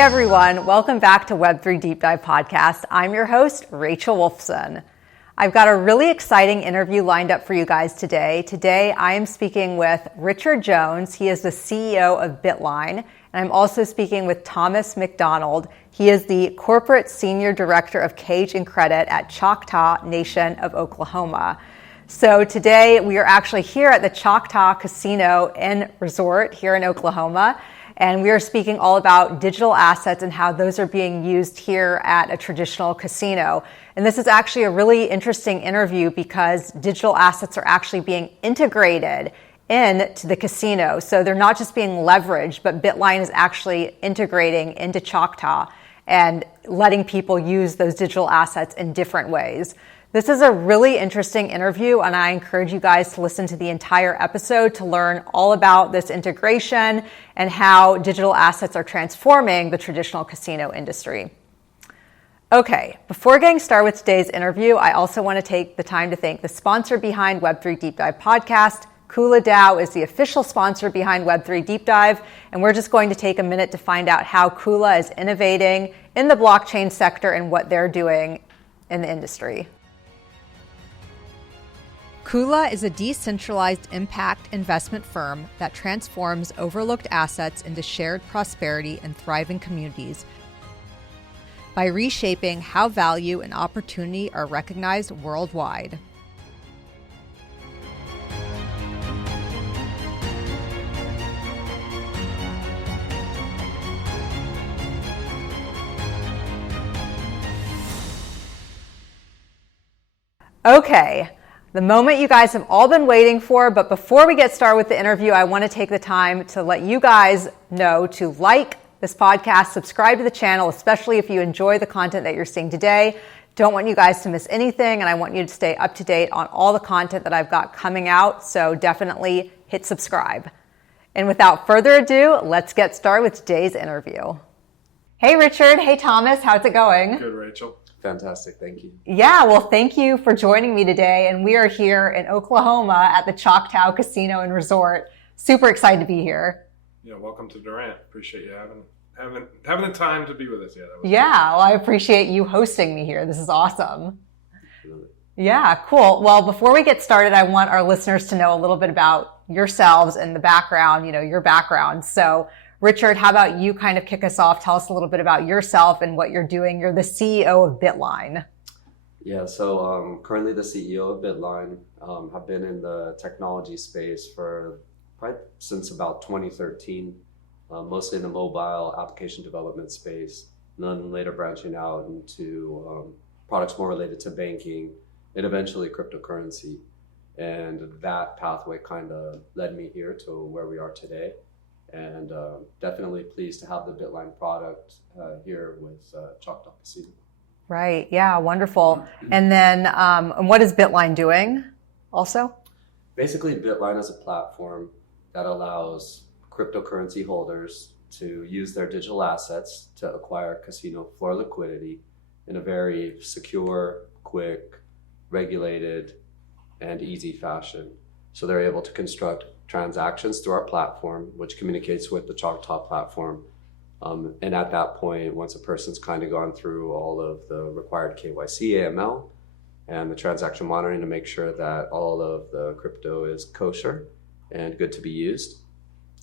Hey everyone, welcome back to Web3 Deep Dive Podcast. I'm your host, Rachel Wolfson. I've got a really exciting interview lined up for you guys today. Today, I am speaking with Richard Jones. He is the CEO of Bitline. And I'm also speaking with Thomas McDonald. He is the Corporate Senior Director of Cage and Credit at Choctaw Nation of Oklahoma. So today, we are actually here at the Choctaw Casino and Resort here in Oklahoma. And we are speaking all about digital assets and how those are being used here at a traditional casino. And this is actually a really interesting interview because digital assets are actually being integrated into the casino. So they're not just being leveraged, but Bitline is actually integrating into Choctaw and letting people use those digital assets in different ways. This is a really interesting interview, and I encourage you guys to listen to the entire episode to learn all about this integration and how digital assets are transforming the traditional casino industry. Okay, before getting started with today's interview, I also want to take the time to thank the sponsor behind Web3 Deep Dive Podcast. Kula DAO is the official sponsor behind Web3 Deep Dive, and we're just going to take a minute to find out how Kula is innovating in the blockchain sector and what they're doing in the industry. Kula is a decentralized impact investment firm that transforms overlooked assets into shared prosperity and thriving communities by reshaping how value and opportunity are recognized worldwide. Okay. The moment you guys have all been waiting for, but before we get started with the interview, I want to take the time to let you guys know to like this podcast, subscribe to the channel, especially if you enjoy the content that you're seeing today. Don't want you guys to miss anything, and I want you to stay up to date on all the content that I've got coming out, so definitely hit subscribe. And without further ado, let's get started with today's interview. Hey Richard, hey Thomas, how's it going? Good, Rachel. Fantastic, thank you. Yeah, well, thank you for joining me today. And we are here in Oklahoma at the Choctaw Casino and Resort. Super excited to be here. Yeah, welcome to Durant. Appreciate you having the time to be with us. Yeah, well, I appreciate you hosting me here. This is awesome. Yeah, cool. Well, before we get started, I want our listeners to know a little bit about yourselves and the background, your background. So Richard, how about you kind of kick us off? Tell us a little bit about yourself and what you're doing. You're the CEO of Bitline. Yeah, so currently the CEO of Bitline. Have been in the technology space for probably since about 2013, mostly in the mobile application development space, and then later branching out into products more related to banking and eventually cryptocurrency. And that pathway kind of led me here to where we are today. And definitely pleased to have the Bitline product here with Choctaw Casino. Right. Yeah. Wonderful. And then what is Bitline doing also? Basically, Bitline is a platform that allows cryptocurrency holders to use their digital assets to acquire casino floor liquidity in a very secure, quick, regulated, and easy fashion. So they're able to construct transactions through our platform, which communicates with the Choctaw platform. And at that point, once a person's kind of gone through all of the required KYC, AML, and the transaction monitoring to make sure that all of the crypto is kosher and good to be used,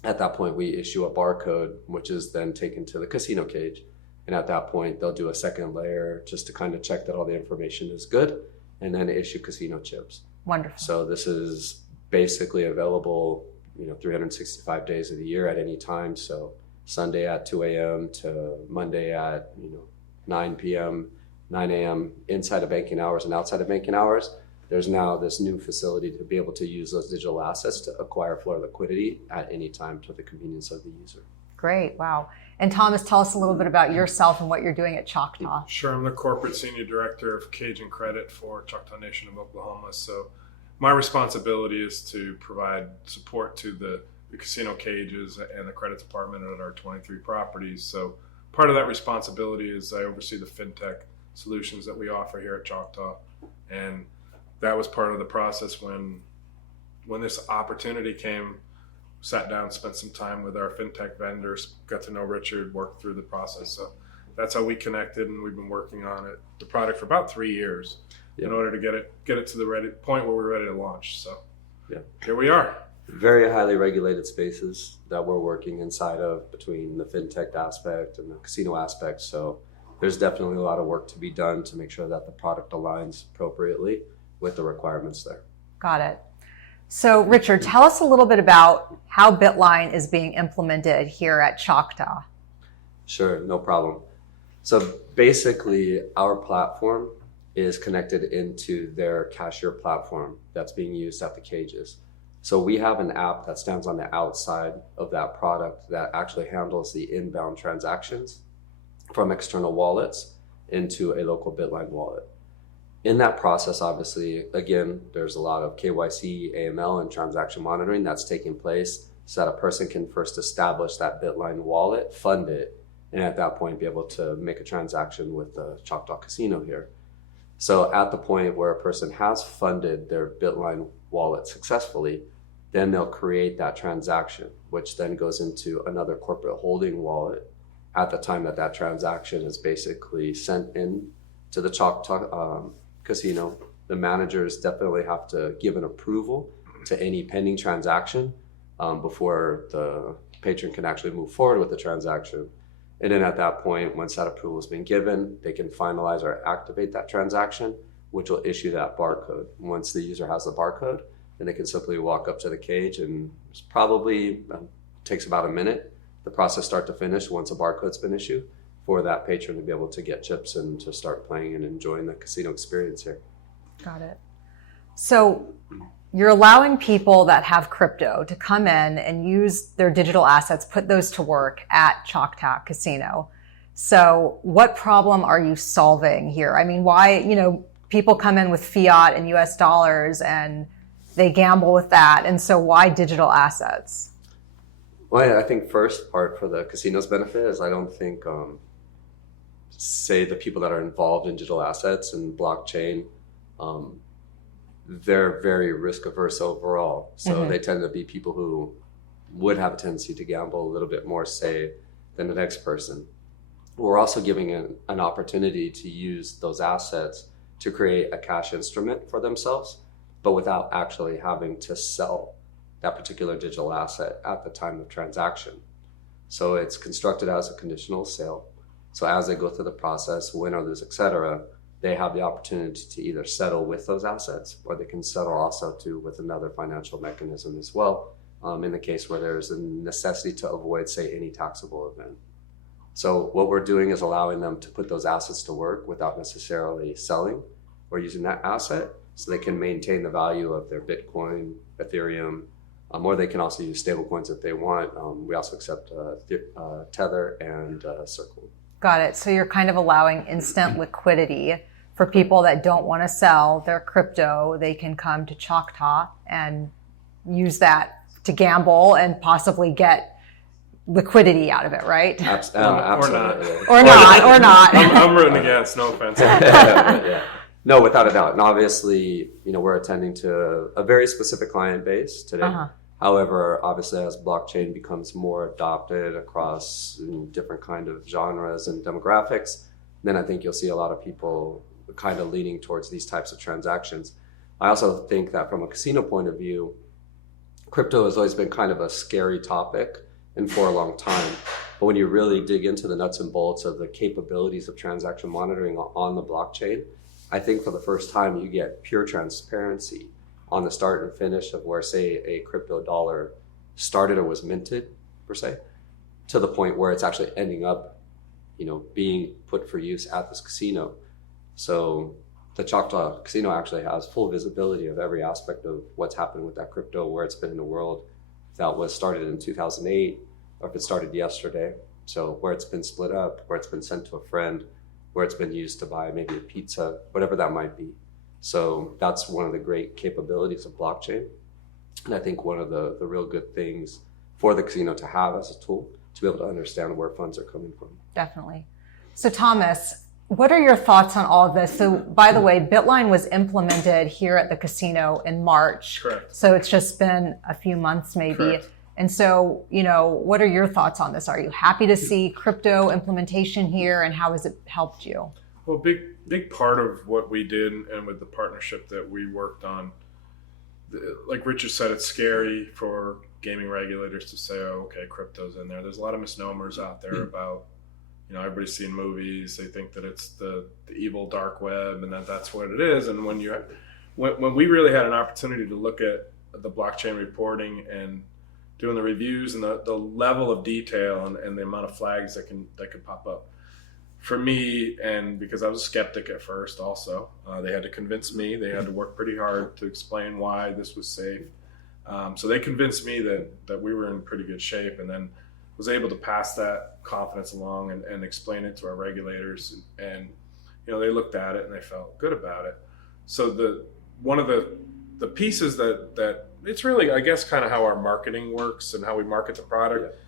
at that point, we issue a barcode, which is then taken to the casino cage. And at that point, they'll do a second layer just to kind of check that all the information is good, and then issue casino chips. Wonderful. So this is basically available, 365 days of the year at any time. So Sunday at 2 a.m. to Monday at 9 p.m., 9 a.m. inside of banking hours and outside of banking hours. There's now this new facility to be able to use those digital assets to acquire floor liquidity at any time to the convenience of the user. Great. Wow. And Thomas, tell us a little bit about yourself and what you're doing at Choctaw. Sure. I'm the Corporate Senior Director of Cage and Credit for Choctaw Nation of Oklahoma. So my responsibility is to provide support to the casino cages and the credit department at our 23 properties. So part of that responsibility is I oversee the fintech solutions that we offer here at Choctaw. And that was part of the process when this opportunity came sat down, spent some time with our fintech vendors, got to know Richard, worked through the process. So that's how we connected, and we've been working on the product for about 3 years in order to get it to the point where we're ready to launch. So here we are. Very highly regulated spaces that we're working inside of, between the fintech aspect and the casino aspect. So there's definitely a lot of work to be done to make sure that the product aligns appropriately with the requirements there. Got it. So Richard, tell us a little bit about how Bitline is being implemented here at Choctaw. Sure, no problem. So basically, our platform is connected into their cashier platform that's being used at the cages. So we have an app that stands on the outside of that product that actually handles the inbound transactions from external wallets into a local Bitline wallet. In that process, obviously, again, there's a lot of KYC, AML, and transaction monitoring that's taking place so that a person can first establish that Bitline wallet, fund it, and at that point be able to make a transaction with the Choctaw Casino here. So at the point where a person has funded their Bitline wallet successfully, then they'll create that transaction, which then goes into another corporate holding wallet. At the time that transaction is basically sent in to the Choctaw Casino, the managers definitely have to give an approval to any pending transaction before the patron can actually move forward with the transaction. And then at that point, once that approval has been given, they can finalize or activate that transaction, which will issue that barcode. Once the user has the barcode, then they can simply walk up to the cage, and it's probably takes about a minute, the process start to finish, once a barcode's been issued, for that patron to be able to get chips and to start playing and enjoying the casino experience here. Got it. So you're allowing people that have crypto to come in and use their digital assets, put those to work at Choctaw Casino. So what problem are you solving here? I mean, why, people come in with fiat and US dollars and they gamble with that. And so why digital assets? Well, I think first part for the casino's benefit is I don't think, say the people that are involved in digital assets and blockchain, they're very risk averse overall. So they tend to be people who would have a tendency to gamble a little bit more, say, than the next person. We're also giving an opportunity to use those assets to create a cash instrument for themselves, but without actually having to sell that particular digital asset at the time of transaction. So it's constructed as a conditional sale. So as they go through the process, win or lose, etc., they have the opportunity to either settle with those assets, or they can settle also with another financial mechanism as well, in the case where there's a necessity to avoid, say, any taxable event. So what we're doing is allowing them to put those assets to work without necessarily selling or using that asset, so they can maintain the value of their Bitcoin, Ethereum, or they can also use stablecoins if they want. We also accept Tether and Circle. Got it. So you're kind of allowing instant liquidity for people that don't want to sell their crypto. They can come to Choctaw and use that to gamble and possibly get liquidity out of it, right? Absolutely. Or not. I'm rooting against, no offense. Yeah. No, without a doubt. And obviously, we're attending to a very specific client base today. However, obviously, as blockchain becomes more adopted across different kind of genres and demographics, then I think you'll see a lot of people kind of leaning towards these types of transactions. I also think that from a casino point of view, crypto has always been kind of a scary topic and for a long time. But when you really dig into the nuts and bolts of the capabilities of transaction monitoring on the blockchain, I think for the first time you get pure transparency on the start and finish of where, say, a crypto dollar started or was minted, per se, to the point where it's actually ending up, being put for use at this casino. So the Choctaw Casino actually has full visibility of every aspect of what's happened with that crypto, where it's been in the world, if that was started in 2008, or if it started yesterday. So where it's been split up, where it's been sent to a friend, where it's been used to buy maybe a pizza, whatever that might be. So that's one of the great capabilities of blockchain. And I think one of the real good things for the casino to have as a tool to be able to understand where funds are coming from. Definitely. So Thomas, what are your thoughts on all of this? So by the way, Bitline was implemented here at the casino in March. Correct. So it's just been a few months maybe. Correct. And so, what are your thoughts on this? Are you happy to see crypto implementation here, and how has it helped you? Well, big part of what we did, and with the partnership that we worked on, like Richard said, it's scary for gaming regulators to say, "Oh, okay, crypto's in there." There's a lot of misnomers out there about, everybody's seen movies. They think that it's the evil dark web, and that's what it is. And when we really had an opportunity to look at the blockchain reporting and doing the reviews and the level of detail and the amount of flags that could pop up. For me, and because I was a skeptic at first also, they had to convince me. They had to work pretty hard to explain why this was safe. So they convinced me that we were in pretty good shape, and then was able to pass that confidence along and explain it to our regulators. And they looked at it and they felt good about it. So one of the pieces that it's really, I guess, kind of how our marketing works and how we market the product,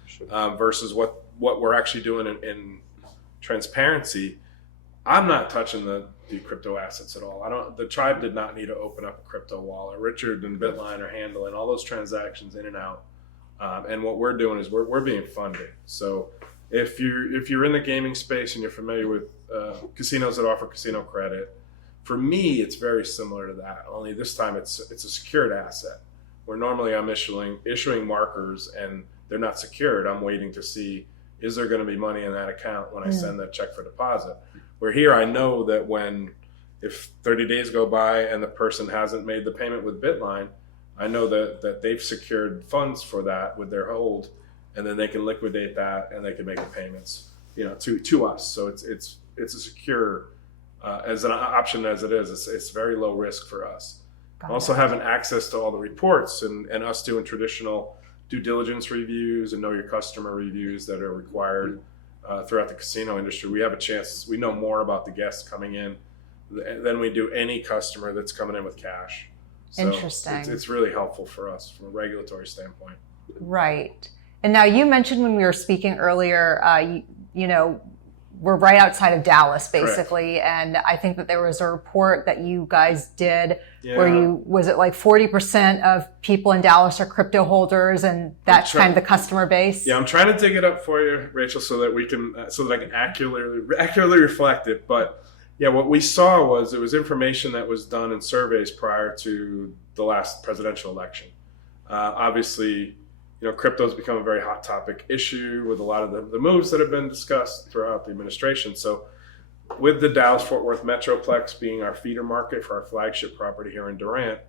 versus what we're actually doing in transparency. I'm not touching the crypto assets at all. The tribe did not need to open up a crypto wallet. Richard and Bitline are handling all those transactions in and out. And what we're doing is we're being funded. So if you're in the gaming space and you're familiar with casinos that offer casino credit, for me, it's very similar to that. Only this time it's a secured asset. Where normally I'm issuing markers and they're not secured. I'm waiting to see, is there going to be money in that account when I send that check for deposit? Where here I know that if 30 days go by and the person hasn't made the payment with Bitline, I know that they've secured funds for that with their hold, and then they can liquidate that and they can make the payments, to us. So it's a secure, as an option as it is. It's very low risk for us. Also having access to all the reports and us doing traditional due diligence reviews and know your customer reviews that are required throughout the casino industry. We have a chance. We know more about the guests coming in than we do any customer that's coming in with cash. So interesting. It's really helpful for us from a regulatory standpoint. Right. And now you mentioned when we were speaking earlier, we're right outside of Dallas, basically. Correct. And I think that there was a report that you guys did where was it like 40% of people in Dallas are crypto holders, and that's kind of the customer base? Yeah, I'm trying to dig it up for you, Rachel, so that I can accurately reflect it. But yeah, what we saw was it was information that was done in surveys prior to the last presidential election. Obviously, crypto's become a very hot topic issue with a lot of the moves that have been discussed throughout the administration. So with the Dallas-Fort Worth Metroplex being our feeder market for our flagship property here in Durant,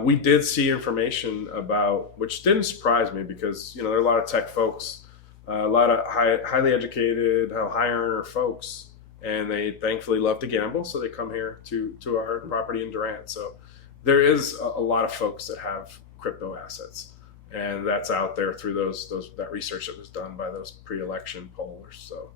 we did see information about, which didn't surprise me because, there are a lot of tech folks, a lot of highly educated, high earner folks, and they thankfully love to gamble. So they come here to our property in Durant. So there is a lot of folks that have crypto assets. And that's out there through that research that was done by those pre-election pollers. So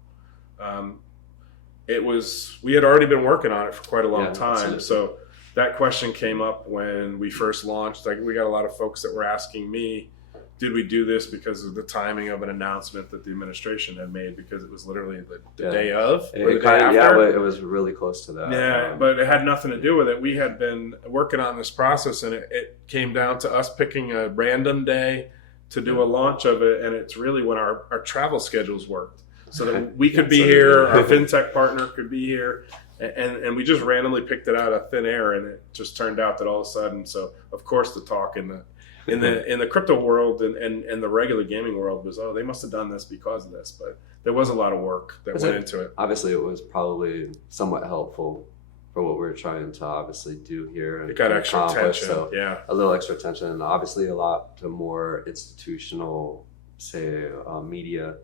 we had already been working on it for quite a long time. So that question came up when we first launched. Like, we got a lot of folks that were asking me, did we do this because of the timing of an announcement that the administration had made? Because it was literally the day of, or the day after. Yeah, but it was really close to that. Yeah, but it had nothing to do with it. We had been working on this process, and it came down to us picking a random day to do a launch of it, and it's really when our travel schedules worked. So that we could be here, our fintech partner could be here, and we just randomly picked it out of thin air, and it just turned out that all of a sudden, so of course the talk in the crypto world and the regular gaming world was, they must have done this because of this, but there was a lot of work that went into it. Obviously, it was probably somewhat helpful for what we were trying to obviously do here. And it got extra attention, so a little extra attention, and obviously a lot to more institutional, say, media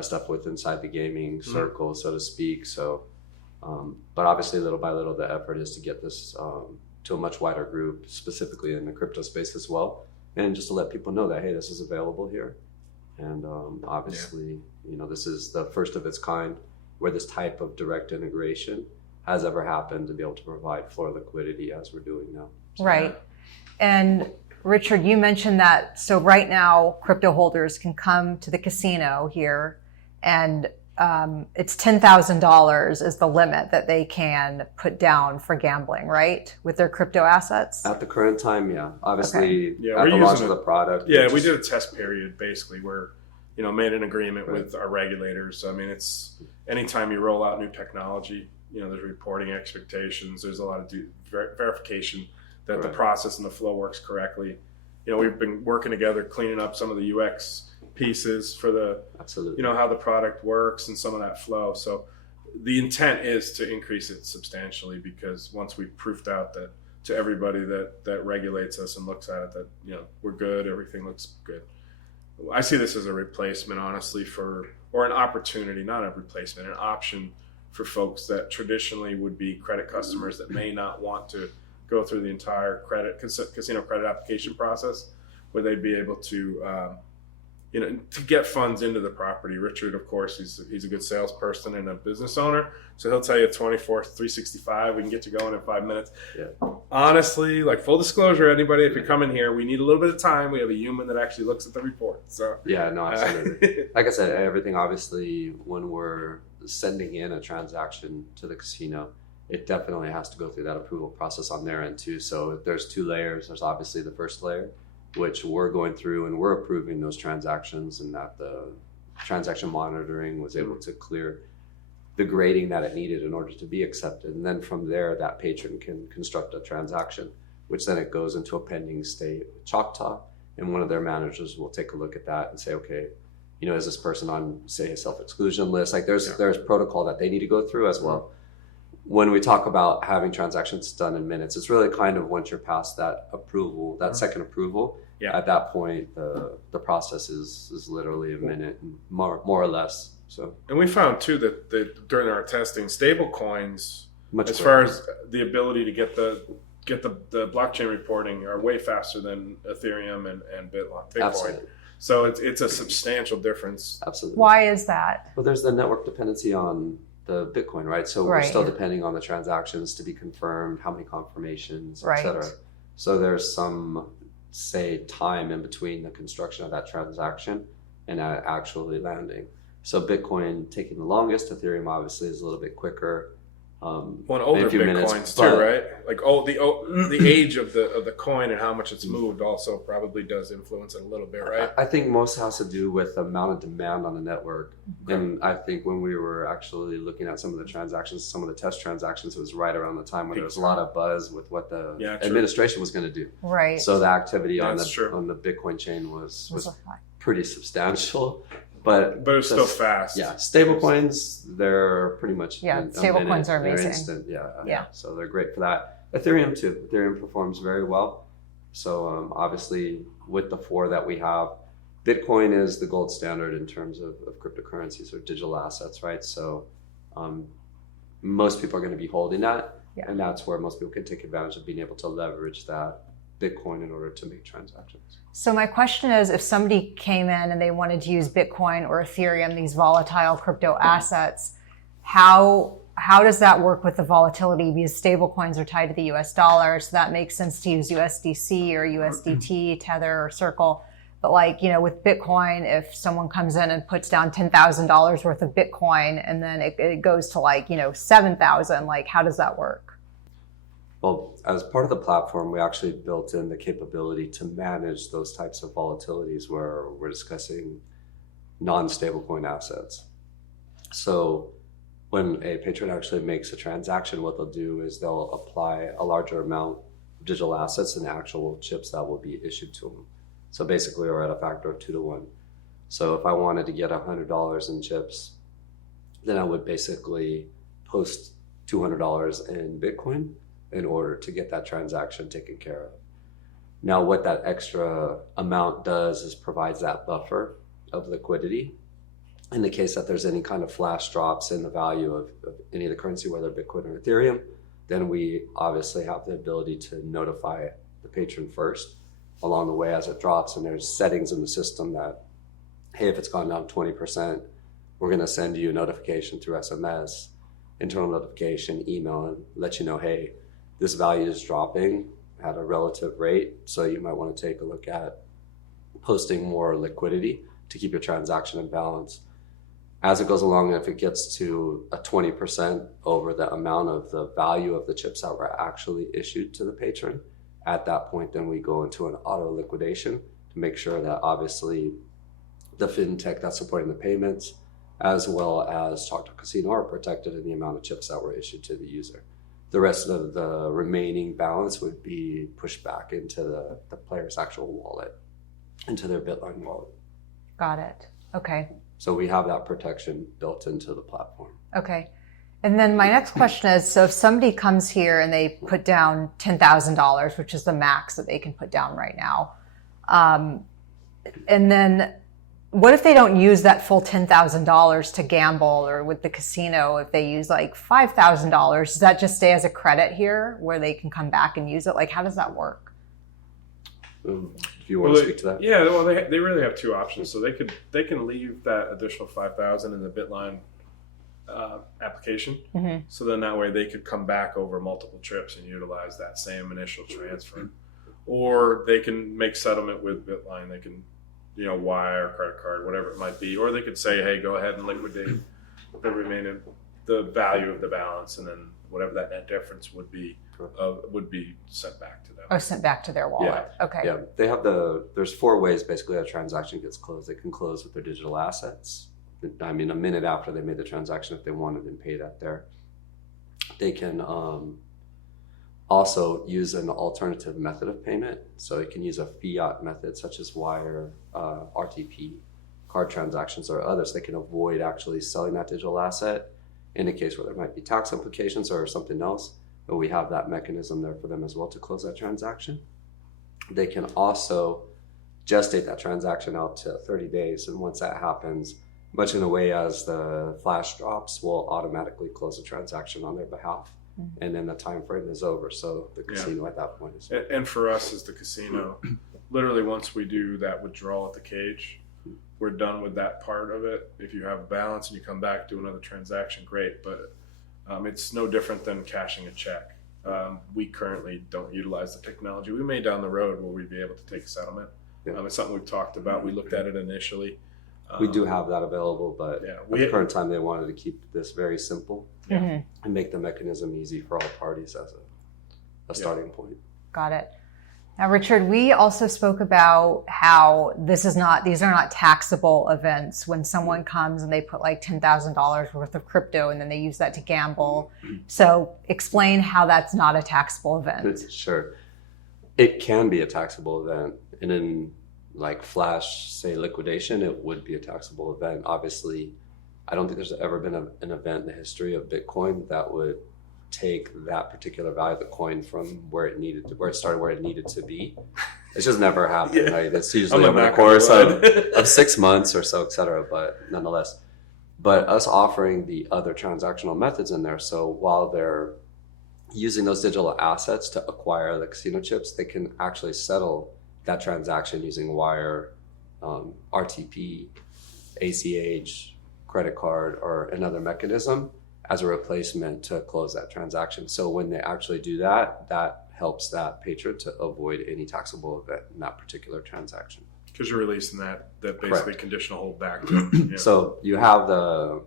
stuff with inside the gaming circle, so to speak. So, but obviously, little by little, the effort is to get this to a much wider group, specifically in the crypto space as well. And just to let people know that, hey, this is available here. And obviously, this is the first of its kind where this type of direct integration has ever happened to be able to provide floor liquidity as we're doing now. So, right. And Richard, you mentioned that, so right now, crypto holders can come to the casino here and it's $10,000 is the limit that they can put down for gambling, right? With their crypto assets? At the current time, yeah. Obviously, Yeah, at we're the launch using of the product. Yeah, we did a test period basically where, made an agreement with our regulators. I mean, it's anytime you roll out new technology, there's reporting expectations. There's a lot of verification that the process and the flow works correctly. We've been working together, cleaning up some of the UX pieces for the, Absolutely. How the product works and some of that flow. So the intent is to increase it substantially, because once we've proofed out that to everybody that regulates us and looks at it, that, we're good, everything looks good. I see this as a replacement, honestly, or an opportunity, not a replacement, an option for folks that traditionally would be credit customers that may not want to go through the entire casino credit application process, where they'd be able to, to get funds into the property. Richard, of course, he's a good salesperson and a business owner, so he'll tell you 365, we can get you going in 5 minutes. Yeah. Honestly, like full disclosure, anybody, if you come in here, we need a little bit of time. We have a human that actually looks at the report. So yeah, no, absolutely. Like I said, everything obviously, when we're sending in a transaction to the casino, it definitely has to go through that approval process on their end too. So there's 2 layers. There's obviously the first layer, which we're going through and we're approving those transactions, and that the transaction monitoring was able to clear the grading that it needed in order to be accepted. And then from there, that patron can construct a transaction, which then it goes into a pending state with Choctaw, and one of their managers will take a look at that and say, okay, is this person on, say, a self-exclusion list? Like there's protocol that they need to go through as well. When we talk about having transactions done in minutes, it's really kind of once you're past that approval, that second approval, at that point, the process is literally a minute, more or less. So, and we found too that during our testing, stablecoins, as quicker. far as the ability to get the blockchain reporting, are way faster than Ethereum and Bitcoin. Absolutely. So it's a substantial difference. Absolutely. Why is that? Well, there's the network dependency on the Bitcoin, right? So we're still depending on the transactions to be confirmed, how many confirmations, et cetera. So there's some, say, time in between the construction of that transaction and actually landing. So Bitcoin taking the longest, Ethereum obviously is a little bit quicker. One older Bitcoins too, right? Like the age of the coin and how much it's moved also probably does influence it a little bit, right? I think most has to do with the amount of demand on the network. Okay. And I think when we were actually looking at some of the transactions, some of the test transactions, it was right around the time when there was a lot of buzz with what the administration was going to do. Right. So the activity on the Bitcoin chain was pretty substantial. But it was still fast. Yeah, stablecoins, they're pretty much stablecoins are amazing. They're instant. Yeah. So they're great for that. Ethereum too. Ethereum performs very well. So obviously, with the 4 that we have, Bitcoin is the gold standard in terms of cryptocurrencies or digital assets, right? So most people are going to be holding that, and that's where most people can take advantage of being able to leverage that Bitcoin in order to make transactions. So my question is, if somebody came in and they wanted to use Bitcoin or Ethereum, these volatile crypto assets, how does that work with the volatility? Because stablecoins are tied to the US dollar, so that makes sense to use USDC or USDT, Tether or Circle. But with Bitcoin, if someone comes in and puts down $10,000 worth of Bitcoin and then it goes to 7,000, how does that work? Well, as part of the platform, we actually built in the capability to manage those types of volatilities where we're discussing non-stablecoin assets. So when a patron actually makes a transaction, what they'll do is they'll apply a larger amount of digital assets and actual chips that will be issued to them. So basically, we're at a factor of 2 to 1. So if I wanted to get $100 in chips, then I would basically post $200 in Bitcoin in order to get that transaction taken care of. Now, what that extra amount does is provides that buffer of liquidity in the case that there's any kind of flash drops in the value of any of the currency, whether Bitcoin or Ethereum. Then we obviously have the ability to notify the patron first along the way as it drops, and there's settings in the system that, hey, if it's gone down 20%, we're going to send you a notification through SMS, internal notification, email, and let you know, hey, this value is dropping at a relative rate, so you might want to take a look at posting more liquidity to keep your transaction in balance. As it goes along, if it gets to a 20% over the amount of the value of the chips that were actually issued to the patron, at that point, then we go into an auto liquidation to make sure that obviously the fintech that's supporting the payments, as well as Choctaw Casino, are protected in the amount of chips that were issued to the user. The rest of the remaining balance would be pushed back into the player's actual wallet, into their Bitline wallet. Got it. Okay. So we have that protection built into the platform. Okay. And then my next question is, so if somebody comes here and they put down $10,000, which is the max that they can put down right now, and then what if they don't use that full $10,000 to gamble, or with the casino, if they use like $5,000, does that just stay as a credit here where they can come back and use it? Like, how does that work? If you want to speak to that. Yeah, well, they really have two options. So they can leave that additional $5,000 in the Bitline application. Mm-hmm. So then that way they could come back over multiple trips and utilize that same initial transfer. Or they can make settlement with Bitline. They can, wire, credit card, whatever it might be. Or they could say, hey, go ahead and liquidate the value of the balance, and then whatever that net difference would be sent back to them. Oh, sent back to their wallet. Yeah. Okay. Yeah, they have there's 4 ways basically a transaction gets closed. They can close with their digital assets. A minute after they made the transaction, if they wanted and paid that there. They can also use an alternative method of payment. So they can use a fiat method such as wire, RTP, card transactions, or others. They can avoid actually selling that digital asset in a case where there might be tax implications or something else. But we have that mechanism there for them as well to close that transaction. They can also gestate that transaction out to 30 days. And once that happens, much in the way as the flash drops, will automatically close the transaction on their behalf. Mm-hmm. And then the time frame is over. So the casino at that point is. And for us as the casino, literally once we do that withdrawal at the cage, we're done with that part of it. If you have a balance and you come back, do another transaction, great. But it's no different than cashing a check. We currently don't utilize the technology. We may down the road where we'd be able to take a settlement. Yeah. It's something we've talked about. We looked at it initially. We do have that available, but at the current time, they wanted to keep this very simple and make the mechanism easy for all parties as a starting point. Got it. Now, Richard, we also spoke about how these are not taxable events. When someone comes and they put like $10,000 worth of crypto and then they use that to gamble. So explain how that's not a taxable event. Sure. It can be a taxable event. And in like flash, say, liquidation, it would be a taxable event. Obviously, I don't think there's ever been an event in the history of Bitcoin that would take that particular value of the coin from where it started where it needed to be. It's just never happened, right? It's usually over the course of 6 months or so, et cetera, but nonetheless. But us offering the other transactional methods in there, so while they're using those digital assets to acquire the casino chips, they can actually settle that transaction using wire, RTP, ACH, credit card, or another mechanism as a replacement to close that transaction. So when they actually do that, that helps that patron to avoid any taxable event in that particular transaction. Because you're releasing that basically Correct. Conditional hold back to them. Yeah. So you have the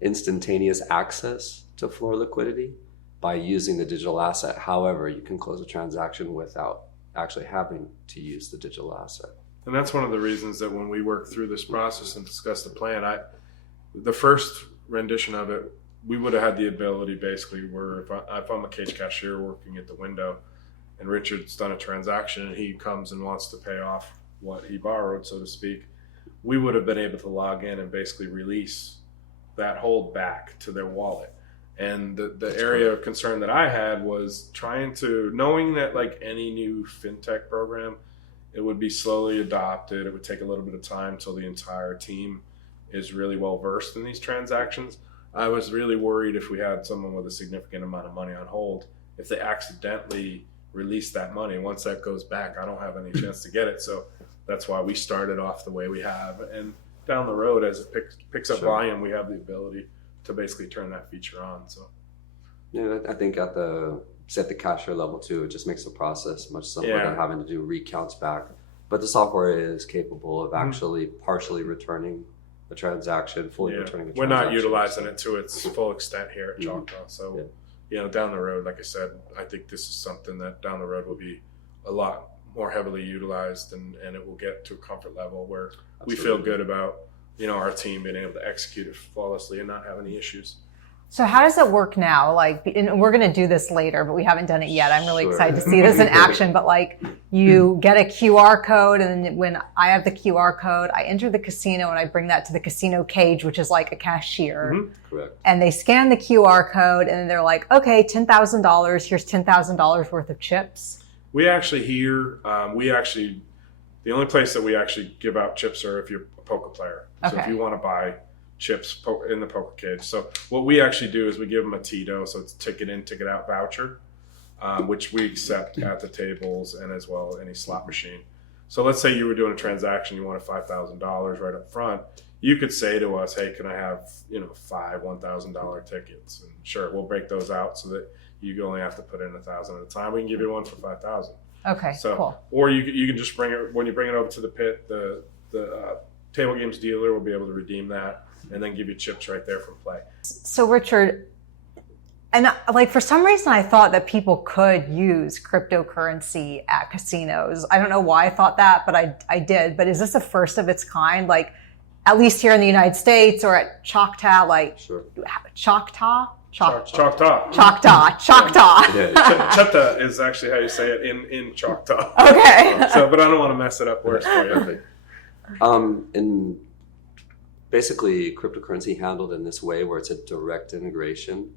instantaneous access to floor liquidity by using the digital asset. However, you can close a transaction without actually having to use the digital asset. And that's one of the reasons that when we work through this process and discuss the plan, the first rendition of it, we would have had the ability basically where if I'm a cage cashier working at the window and Richard's done a transaction and he comes and wants to pay off what he borrowed, so to speak, we would have been able to log in and basically release that hold back to their wallet. And the area of concern that I had was knowing that like any new fintech program, it would be slowly adopted. It would take a little bit of time till the entire team is really well versed in these transactions. I was really worried if we had someone with a significant amount of money on hold, if they accidentally release that money, once that goes back, I don't have any chance to get it. So that's why we started off the way we have. And down the road, as it picks up volume, we have the ability to basically turn that feature on. So yeah, I think at the cashier level too, it just makes the process much simpler than having to do recounts back. But the software is capable of actually partially returning a transaction, fully returning a transaction. We're not utilizing it to its full extent here at Choctaw. So, down the road, like I said, I think this is something that down the road will be a lot more heavily utilized, and it will get to a comfort level where we feel good about, our team being able to execute it flawlessly and not have any issues. So how does it work now? And we're going to do this later, but we haven't done it yet. I'm really excited to see this in action. But you get a QR code, and then when I have the QR code, I enter the casino and I bring that to the casino cage, which is like a cashier. Mm-hmm. Correct. And they scan the QR code, and then they're like, okay, $10,000. Here's $10,000 worth of chips. We actually the only place that we actually give out chips are if you're a poker player. So if you want to buy chips in the poker cage. So what we actually do is we give them a TITO, so it's ticket in, ticket out voucher, which we accept at the tables and as well any slot machine. So let's say you were doing a transaction, you wanted $5,000 right up front. You could say to us, hey, can I have, 5 $1,000 tickets? And sure, we'll break those out so that you only have to put in 1,000 at a time. We can give you one for 5,000. Okay, so, cool. Or you can just bring it, when you bring it over to the pit, the table games dealer will be able to redeem that and then give you chips right there from play. So Richard, and for some reason I thought that people could use cryptocurrency at casinos. I don't know why I thought that, but I did. But is this a first of its kind? At least here in the United States or at Choctaw, Sure. Choctaw? Choctaw. Choctaw. is actually how you say it in Choctaw. Okay. But I don't want to mess it up worse for you. And basically, cryptocurrency handled in this way, where it's a direct integration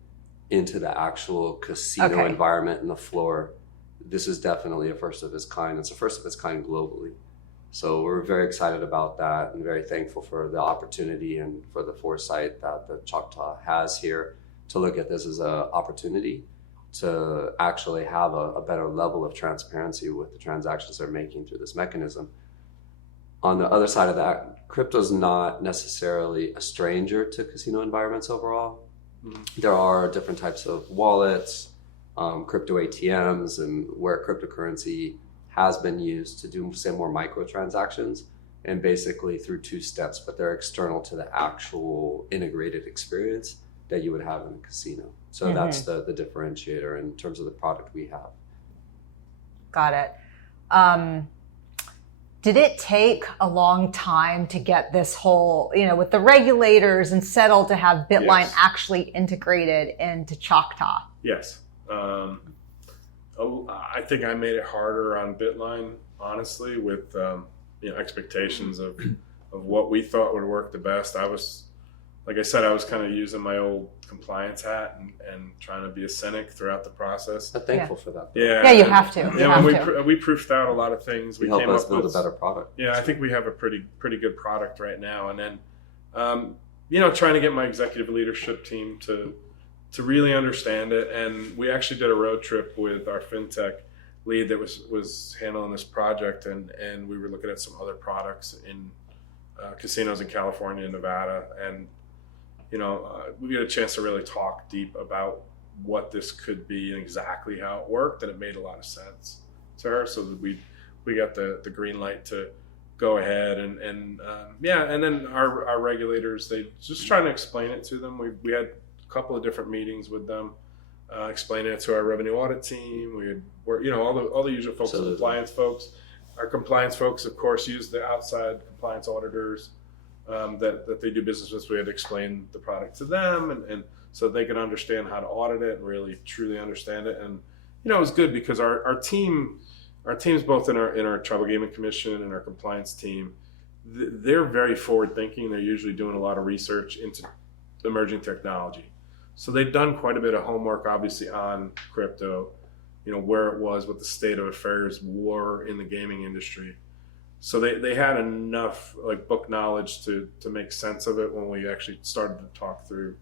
into the actual casino environment and the floor. This is definitely a first of its kind. It's a first of its kind globally. So we're very excited about that and very thankful for the opportunity and for the foresight that the Choctaw has here to look at this as an opportunity to actually have a better level of transparency with the transactions they're making through this mechanism. On the other side of that, crypto's not necessarily a stranger to casino environments overall. Mm-hmm. There are different types of wallets, crypto ATMs, and where cryptocurrency has been used to do, say, more micro transactions, and basically through 2 steps, but they're external to the actual integrated experience that you would have in a casino. So that's the differentiator in terms of the product we have. Got it. Did it take a long time to get this whole, with the regulators and settled to have Bitline actually integrated into Choctaw? Yes. I think I made it harder on Bitline, honestly, with expectations of what we thought would work the best. I was kind of using my old compliance hat and trying to be a cynic throughout the process. I'm thankful for that. Yeah, you have to. We proofed out a lot of things. We came up with a better product. Yeah, I think we have a pretty good product right now. And then, trying to get my executive leadership team to really understand it. And we actually did a road trip with our fintech lead that was handling this project, and we were looking at some other products in casinos in California and Nevada, and we get a chance to really talk deep about what this could be and exactly how it worked, and it made a lot of sense to her. So that we got the green light to go ahead and then our regulators, they just trying to explain it to them. We had a couple of different meetings with them, explaining it to our revenue audit team. All the usual folks, the compliance folks. Our compliance folks, of course, use the outside compliance auditors that they do business with. We had to explain the product to them, and so they could understand how to audit it and really truly understand it. And it was good because our teams, both in our tribal gaming commission and our compliance team, they're very forward thinking. They're usually doing a lot of research into emerging technology. So they've done quite a bit of homework, obviously, on crypto, where it was, what the state of affairs were in the gaming industry. So they had enough book knowledge to make sense of it when we actually started to talk through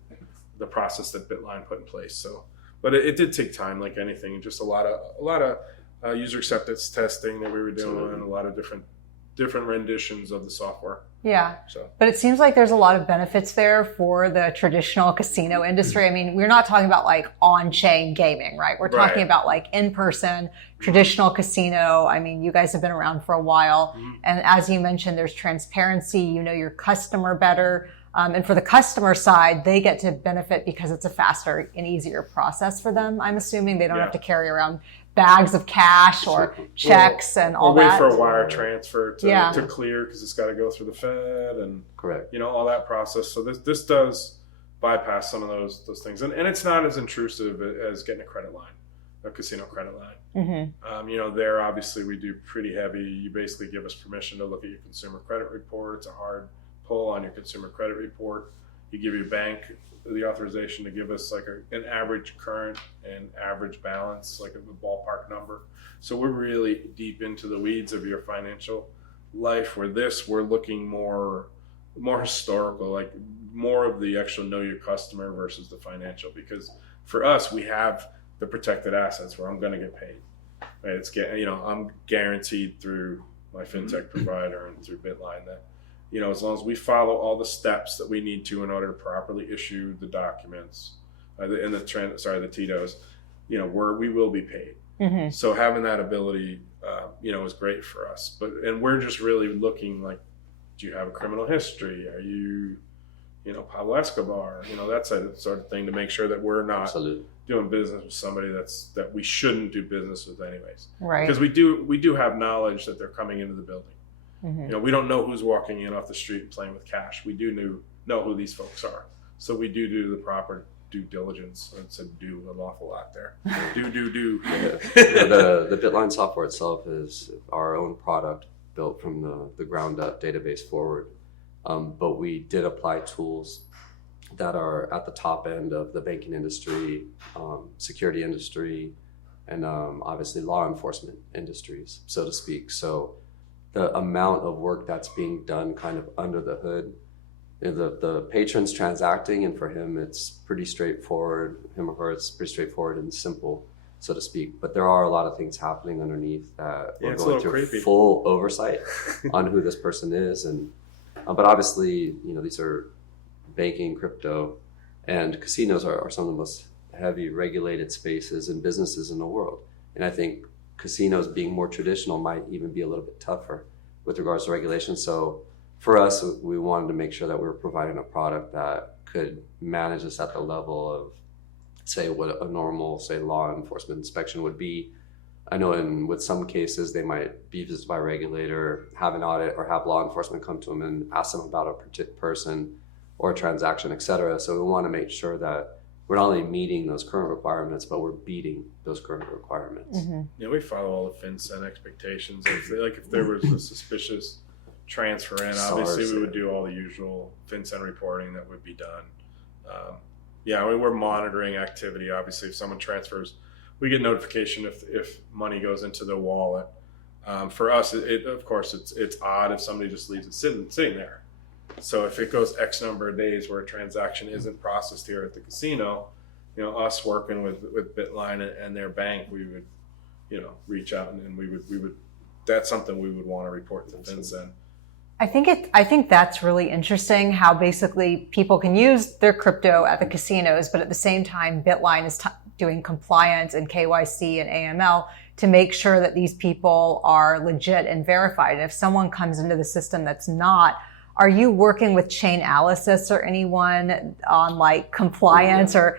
the process that Bitline put in place. So, but it did take time, like anything. Just a lot of user acceptance testing that we were doing, a lot of different different renditions of the software. Yeah. So, but it seems like there's a lot of benefits there for the traditional casino industry. I mean, we're not talking about like on-chain gaming, right? We're talking about like in-person traditional casino. I mean, you guys have been around for a while. And as you mentioned, there's transparency, you know your customer better. And for the customer side, they get to benefit because it's a faster and easier process for them. I'm assuming they don't have to carry around bags of cash or checks and all that. Or wait for a wire transfer to clear because it's got to go through the Fed and all that process. So this does bypass some of those things, and it's not as intrusive as getting a credit line, a casino credit line. There obviously we do pretty heavy. You basically give us permission to look at your consumer credit report. It's a hard pull on your consumer credit report. You give your bank the authorization to give us like an average current and average balance, like a ballpark number. So we're really deep into the weeds of your financial life. Where we're looking more historical, like more of the actual know your customer versus the financial. Because for us, we have the protected assets where I'm going to get paid. Right? I'm guaranteed through my fintech provider and through Bitline that, as long as we follow all the steps that we need to in order to properly issue the documents, the TITOs, we will be paid. So having that ability, is great for us. And we're just really looking like, do you have a criminal history? Are you, Pablo Escobar? That sort of thing to make sure that we're not doing business with somebody that we shouldn't do business with anyways. Right. Because we do have knowledge that they're coming into the building. We don't know who's walking in off the street and playing with cash. We do know who these folks are. So we do the proper due diligence. It's a do an awful lot there. Do. The Bitline software itself is our own product built from the ground up, database forward. But we did apply tools that are at the top end of the banking industry, security industry, and obviously law enforcement industries, so to speak. So the amount of work that's being done kind of under the hood, the patron's transacting, and for him it's pretty straightforward, him or her, it's pretty straightforward and simple, so to speak. But there are a lot of things happening underneath that we're going through full oversight on who this person is. And but obviously, these are banking, crypto, and casinos are some of the most heavy regulated spaces and businesses in the world. And I think casinos being more traditional might even be a little bit tougher with regards to regulation. So for us, we wanted to make sure that we were providing a product that could manage us at the level of, say, what a normal, say, law enforcement inspection would be. I know with some cases, they might be visited by a regulator, have an audit, or have law enforcement come to them and ask them about a particular person or a transaction, et cetera. So we want to make sure that we're not only meeting those current requirements, but we're beating those current requirements. We follow all the FinCEN expectations. If there was a suspicious transfer in, obviously we would do all the usual FinCEN reporting that would be done. We're monitoring activity. Obviously, if someone transfers, we get notification if money goes into the wallet. For us, of course, it's odd if somebody just leaves it sitting there. So if it goes X number of days where a transaction isn't processed here at the casino, us working with Bitline and their bank, we would, reach out and we would. That's something we would want to report to FinCEN. I think that's really interesting how basically people can use their crypto at the casinos, but at the same time, Bitline is doing compliance and KYC and AML to make sure that these people are legit and verified. And if someone comes into the system that's not, are you working with Chainalysis or anyone on like compliance or,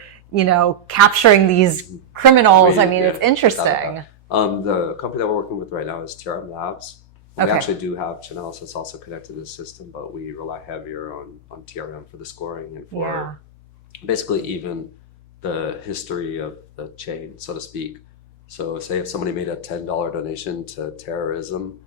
capturing these criminals? It's interesting. The company that we're working with right now is TRM Labs. We actually do have Chainalysis also connected to the system, but we rely heavier on TRM for the scoring and for basically even the history of the chain, so to speak. So say if somebody made a $10 donation to terrorism,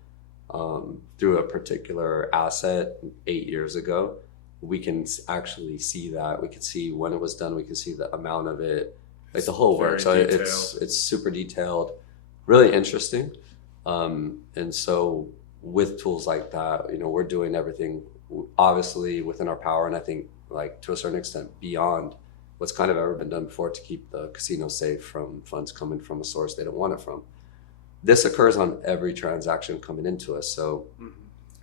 through a particular asset 8 years ago, we can actually see that. We can see when it was done. We can see the amount of it, like the whole work. So it's super detailed, really interesting. And so with tools like that, we're doing everything obviously within our power, and I think like to a certain extent beyond what's kind of ever been done before to keep the casino safe from funds coming from a source they don't want it from. This occurs on every transaction coming into us. So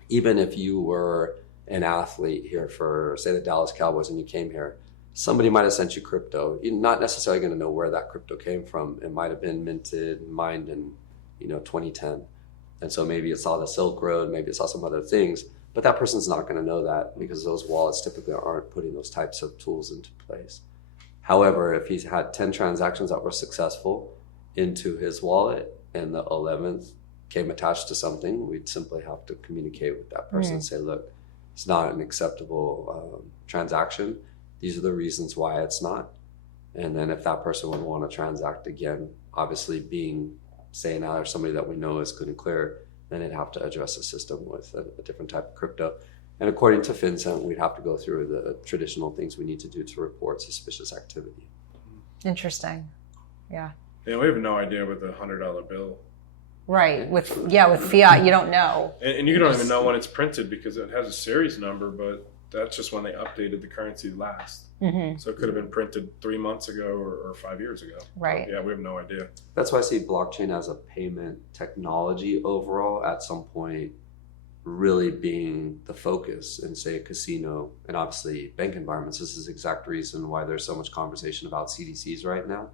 even if you were an athlete here for, say, the Dallas Cowboys and you came here, somebody might have sent you crypto. You're not necessarily going to know where that crypto came from. It might have been mined in, 2010. And so maybe it saw the Silk Road, maybe it saw some other things, but that person's not going to know that because those wallets typically aren't putting those types of tools into place. However, if he's had 10 transactions that were successful into his wallet and the 11th came attached to something, we'd simply have to communicate with that person and say, look, it's not an acceptable transaction. These are the reasons why it's not. And then if that person would want to transact again, obviously being, say, now there's somebody that we know is good and clear, then it'd have to address the system with a different type of crypto. And according to FinCEN, we'd have to go through the traditional things we need to do to report suspicious activity. Interesting. Yeah. Yeah, we have no idea with the $100 bill. Right. With fiat, you don't know. And you don't even know when it's printed because it has a series number, but that's just when they updated the currency last. Mm-hmm. So it could have been printed 3 months ago or 5 years ago. Right. Yeah, we have no idea. That's why I see blockchain as a payment technology overall at some point really being the focus in, say, a casino and obviously bank environments. This is the exact reason why there's so much conversation about CDCs right now.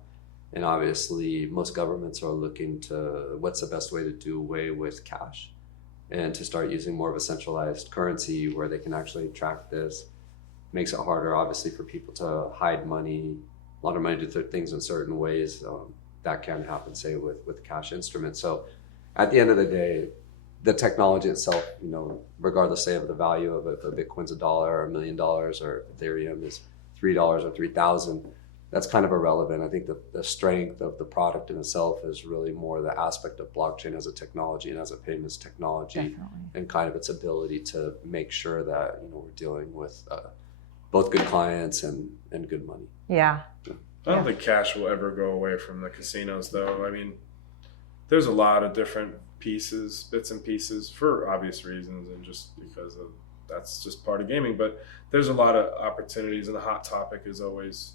And obviously most governments are looking to what's the best way to do away with cash and to start using more of a centralized currency where they can actually track this. Makes it harder, obviously, for people to hide money, a lot of money to do things in certain ways. That can happen, say, with cash instruments. So at the end of the day, the technology itself, regardless, say, of the value of it, if a Bitcoin's $1 or $1 million or Ethereum is $3 or 3,000, that's kind of irrelevant. I think the strength of the product in itself is really more the aspect of blockchain as a technology and as a payments technology. Definitely. And kind of its ability to make sure that we're dealing with both good clients and good money. Yeah. I don't think cash will ever go away from the casinos, though. I mean, there's a lot of different bits and pieces for obvious reasons and just because of that's just part of gaming. But there's a lot of opportunities, and the hot topic is always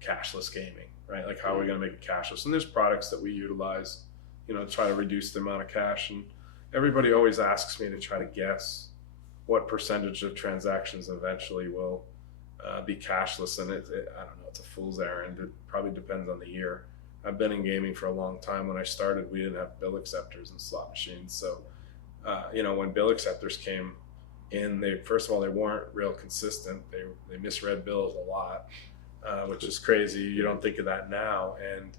cashless gaming, right? Like, how are we going to make it cashless? And there's products that we utilize, to try to reduce the amount of cash. And everybody always asks me to try to guess what percentage of transactions eventually will be cashless. And I don't know, it's a fool's errand. It probably depends on the year. I've been in gaming for a long time. When I started, we didn't have bill acceptors and slot machines. So, when bill acceptors came in, first of all, they weren't real consistent. They misread bills a lot. Which is crazy. You don't think of that now. And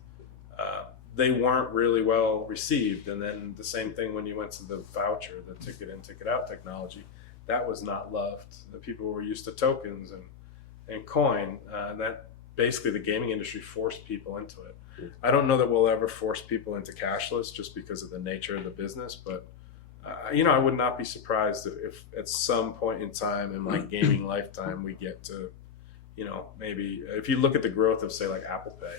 they weren't really well received. And then the same thing when you went to the voucher, the ticket in, ticket out technology, that was not loved. The people were used to tokens and coin. And that basically the gaming industry forced people into it. I don't know that we'll ever force people into cashless just because of the nature of the business. But, I would not be surprised if at some point in time in my gaming lifetime, we get to, maybe if you look at the growth of, say, like Apple Pay,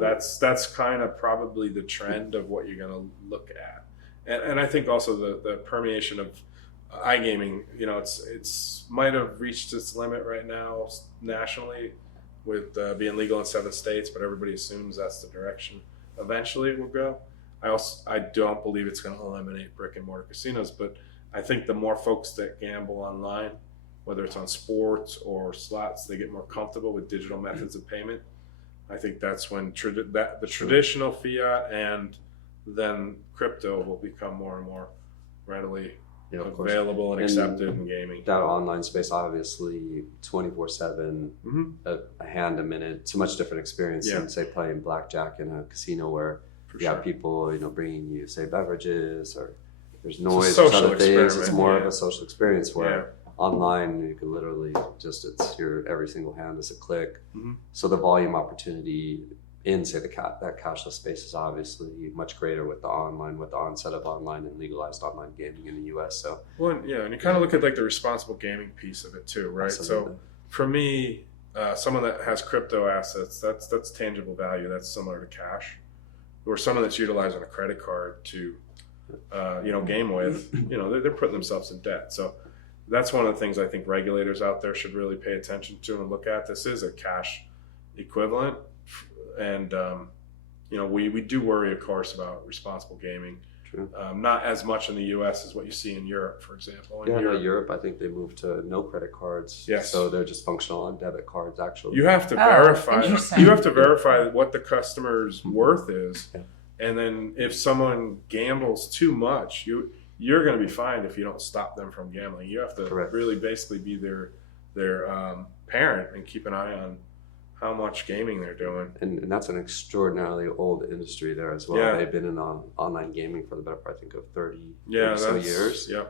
that's kind of probably the trend of what you're going to look at. And I think also the permeation of iGaming, it's might have reached its limit right now nationally with being legal in 7 states, but everybody assumes that's the direction eventually it will go. I don't believe it's going to eliminate brick and mortar casinos, but I think the more folks that gamble online, whether it's on sports or slots, they get more comfortable with digital methods of payment. I think that's when the traditional fiat and then crypto will become more and more readily available and accepted in gaming. That online space, obviously, 24/7, a hand a minute. It's a much different experience than, say, playing blackjack in a casino where have people, bringing you, say, beverages or there's noise, there's other things. It's more of a social experience where online you can literally it's your every single hand is a click. So the volume opportunity in, say, that cashless space is obviously much greater with the onset of online and legalized online gaming in the U.S. So and you kind of look at like the responsible gaming piece of it too, right? Absolutely. So for me, someone that has crypto assets, that's tangible value. That's similar to cash, or someone that's utilizing a credit card to game with. They're putting themselves in debt. So that's one of the things I think regulators out there should really pay attention to and look at. This is a cash equivalent. And, we do worry, of course, about responsible gaming. True. Not as much in the U.S. as what you see in Europe, for example. In Europe, I think they moved to no credit cards. Yes. So they're just functional on debit cards, actually. You have to verify. You have to verify what the customer's worth is, and then if someone gambles too much, you're going to be fined if you don't stop them from gambling. You have to really basically be their parent and keep an eye on how much gaming they're doing. And that's an extraordinarily old industry there as well. They've been in online gaming for the better part, I think, of 30 or so years. Yeah.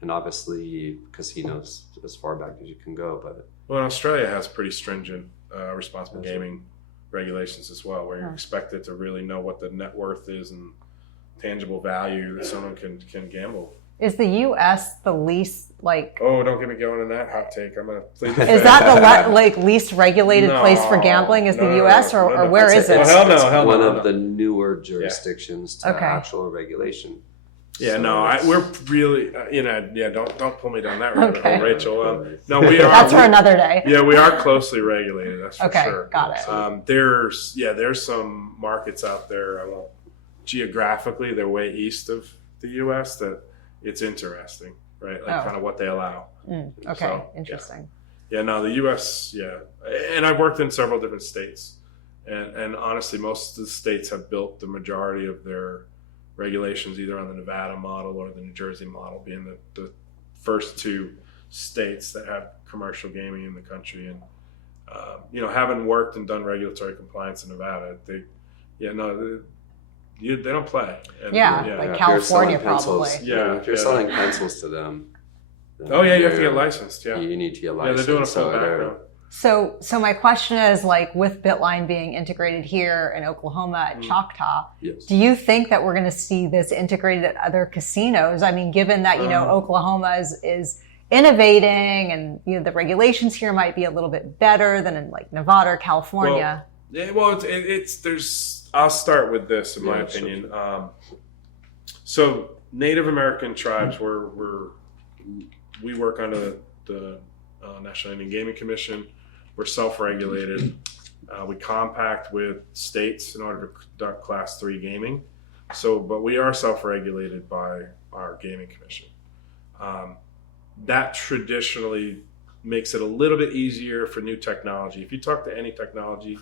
And obviously casinos as far back as you can go. Well, Australia has pretty stringent responsible gaming regulations as well, where you're expected to really know what the net worth is and tangible value that someone can gamble. Is the U.S. the least Oh, don't get me going on that hot take. I'm gonna plead the Is that the least regulated place for gambling? Is the U.S. or where is it? Well, hell no. One of the newer jurisdictions to actual regulation. Yeah, so we're really, don't pull me down that road, Rachel. No, we are. That's for another day. Yeah, we are closely regulated. That's for sure. Got it. There's some markets out there. Geographically, they're way east of the U.S. that it's interesting, right? Kind of what they allow. Interesting. Yeah, no, the U.S. And I've worked in several different states, and honestly, most of the states have built the majority of their regulations either on the Nevada model or the New Jersey model, being the first two states that have commercial gaming in the country. And having worked and done regulatory compliance in Nevada, they don't play. And, like California probably. If you're selling pencils to them. You have to get licensed. Yeah, you need to get licensed. Yeah, they're doing a full background. So my question is, with Bitline being integrated here in Oklahoma at Choctaw, do you think that we're going to see this integrated at other casinos? I mean, given that, Oklahoma is innovating and, the regulations here might be a little bit better than in Nevada or California. I'll start with this, in my opinion. So Native American tribes, we work under the National Indian Gaming Commission. We're self-regulated. We compact with states in order to conduct Class 3 gaming. But we are self-regulated by our gaming commission. That traditionally makes it a little bit easier for new technology. If you talk to any technology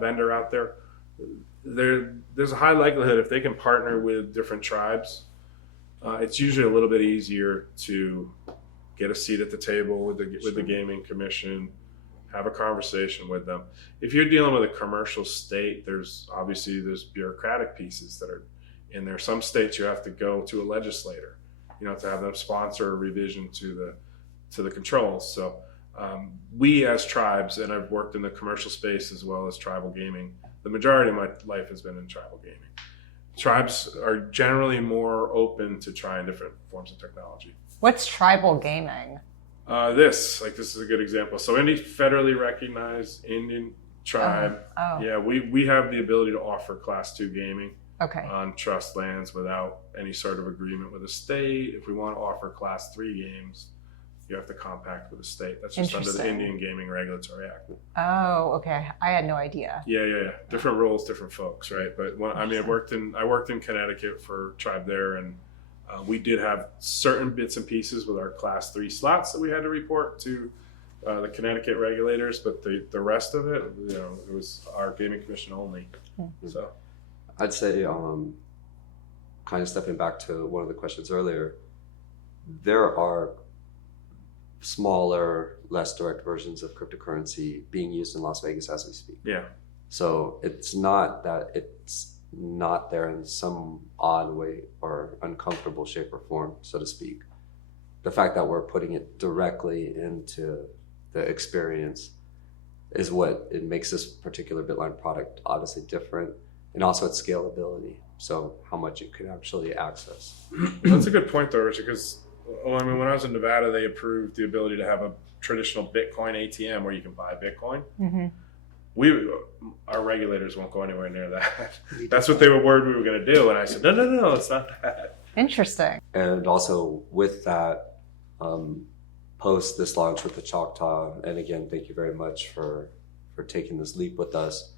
vendor out there, there's a high likelihood if they can partner with different tribes, it's usually a little bit easier to get a seat at the table with the gaming commission, have a conversation with them. If you're dealing with a commercial state, there's bureaucratic pieces that are in there. Some states you have to go to a legislator, to have them sponsor a revision to the controls. So we as tribes, and I've worked in the commercial space as well as tribal gaming, the majority of my life has been in tribal gaming. Tribes are generally more open to trying different forms of technology. What's tribal gaming? This is a good example. So any federally recognized Indian tribe, we have the ability to offer Class 2 gaming on trust lands without any sort of agreement with the state. If we want to offer Class 3 games, you have to compact with the state. That's just under the Indian Gaming Regulatory Act. Oh, okay. I had no idea. Yeah. Different rules, different folks, right? But I worked in Connecticut for tribe there, and we did have certain bits and pieces with our Class 3 slots that we had to report to the Connecticut regulators, but the rest of it, it was our gaming commission only. Mm-hmm. So, I'd say, kind of stepping back to one of the questions earlier, there are smaller, less direct versions of cryptocurrency being used in Las Vegas as we speak. Yeah. So it's not that it's not there in some odd way or uncomfortable shape or form, so to speak. The fact that we're putting it directly into the experience is what it makes this particular Bitline product obviously different, and also its scalability. So how much you could actually access. That's a good point though, Richard, because when I was in Nevada, they approved the ability to have a traditional Bitcoin ATM where you can buy Bitcoin. Mm-hmm. Our regulators won't go anywhere near that. That's what they were worried we were going to do. And I said, no, it's not that. Interesting. And also with that, post this launch with the Choctaw, and again, thank you very much for taking this leap with us.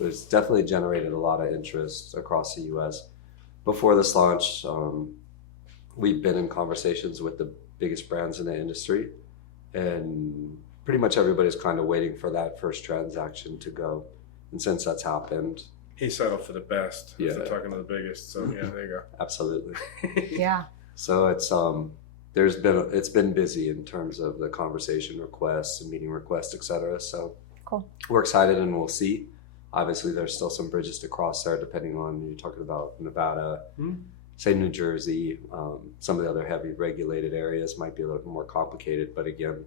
It's definitely generated a lot of interest across the U.S. before this launch, we've been in conversations with the biggest brands in the industry, and pretty much everybody's kind of waiting for that first transaction to go. And since that's happened, he settled for the best. Yeah. They're talking to the biggest. So yeah, there you go. absolutely. Yeah. So it's been busy in terms of the conversation requests and meeting requests, etc. So Cool. We're excited, and we'll see. Obviously, there's still some bridges to cross there, depending on, you're talking about Nevada, say New Jersey, some of the other heavy regulated areas might be a little bit more complicated. But again,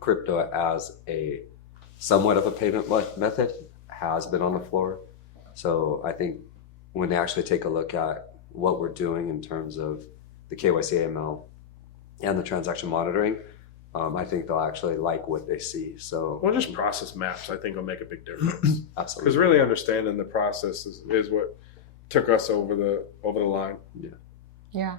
crypto as a somewhat of a payment method has been on the floor. So I think when they actually take a look at what we're doing in terms of the KYC AML and the transaction monitoring, I think they'll actually like what they see. So well, just process maps, I think, will make a big difference. Absolutely. Because really understanding the process is what took us over the line. Yeah.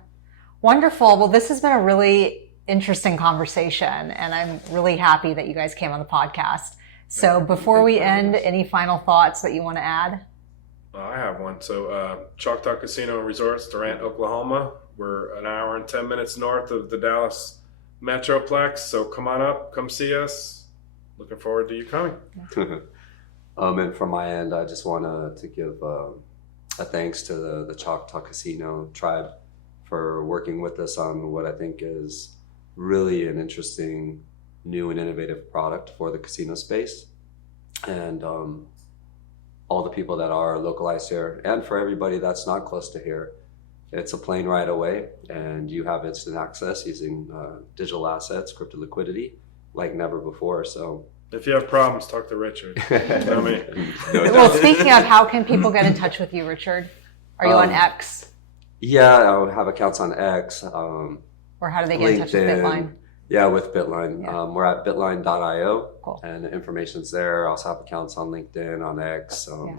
Wonderful. Well, this has been a really interesting conversation, and I'm really happy that you guys came on the podcast. So before we end, any final thoughts that you want to add? I have one. So Choctaw Casino and Resorts, Durant, Oklahoma. We're an hour and 10 minutes north of the Dallas Metroplex. So come on up, come see us. Looking forward to you coming. And from my end, I just want to give a thanks to the Choctaw Casino tribe for working with us on what I think is really an interesting, new and innovative product for the casino space. And all the people that are localized here, and for everybody that's not close to here, it's a plane ride away, and you have instant access using digital assets, crypto liquidity, like never before. So if you have problems, talk to Richard. Tell me. Well, speaking of, how can people get in touch with you, Richard? Are you on X? Yeah, I have accounts on X. Or how do they get in touch with Bitline? Yeah, with Bitline. Yeah. We're at bitline.io, Cool. and the information's there. I also have accounts on LinkedIn, on X, Yeah.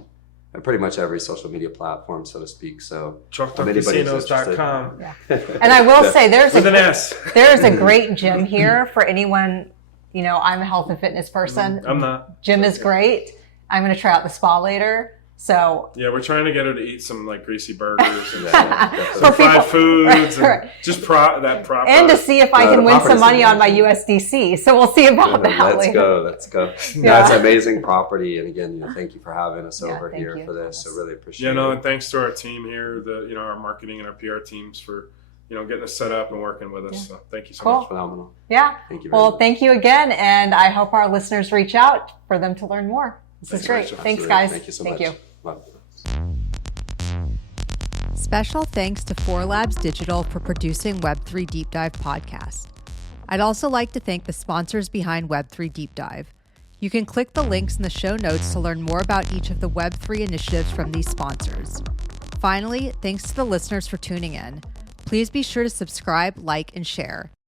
and pretty much every social media platform, so to speak. So ChoctawCasinos.com. Yeah. And I will say, there's With an S. there's a great gym here for anyone. You know, I'm a health and fitness person. I'm not. Gym is great. I'm going to try out the spa later. So Yeah, we're trying to get her to eat some like greasy burgers and For some fried people- foods right. and just that proper. and to see if I the can win some property's money on my amazing. USDC. So we'll see about that later. Let's go. Yeah. No, it's an amazing property, and again, thank you for having us Yeah, over thank here you, for this. Thomas. I really appreciate Yeah, no, it. and thanks to our team here, our marketing and our PR teams for getting us set up and working with us. Yeah. So thank you so Cool. much. Phenomenal. Yeah. Thank you very Well, much. thank you again. And I hope our listeners reach out for them to learn more. This is Thanks, great. Rachel. Thanks, Absolutely. guys. Thank you so Thank much. you. Bye. Special thanks to 4Labs Digital for producing Web3 Deep Dive podcast. I'd also like to thank the sponsors behind Web3 Deep Dive. You can click the links in the show notes to learn more about each of the Web3 initiatives from these sponsors. Finally, thanks to the listeners for tuning in. Please be sure to subscribe, like, and share.